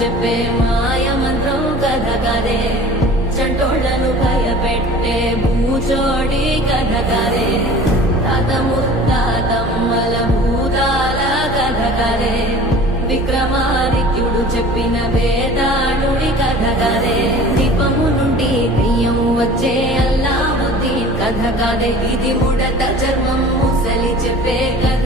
చెప్పే మాయ మంత్రం కథ కదే చంటోళ్లను భయపెట్టే భూచోడి కథ కదే తాత ముత్తాతమ్మల భూతాల కథ కదే విక్రమాదిత్యుడు చెప్పిన వేదాళుడి కథ కదే దీపము నుండి దెయ్యం వచ్చే అల్లావుద్దీన్ కథ కదే ఇది ముడత చర్మం ముసలి చెప్పే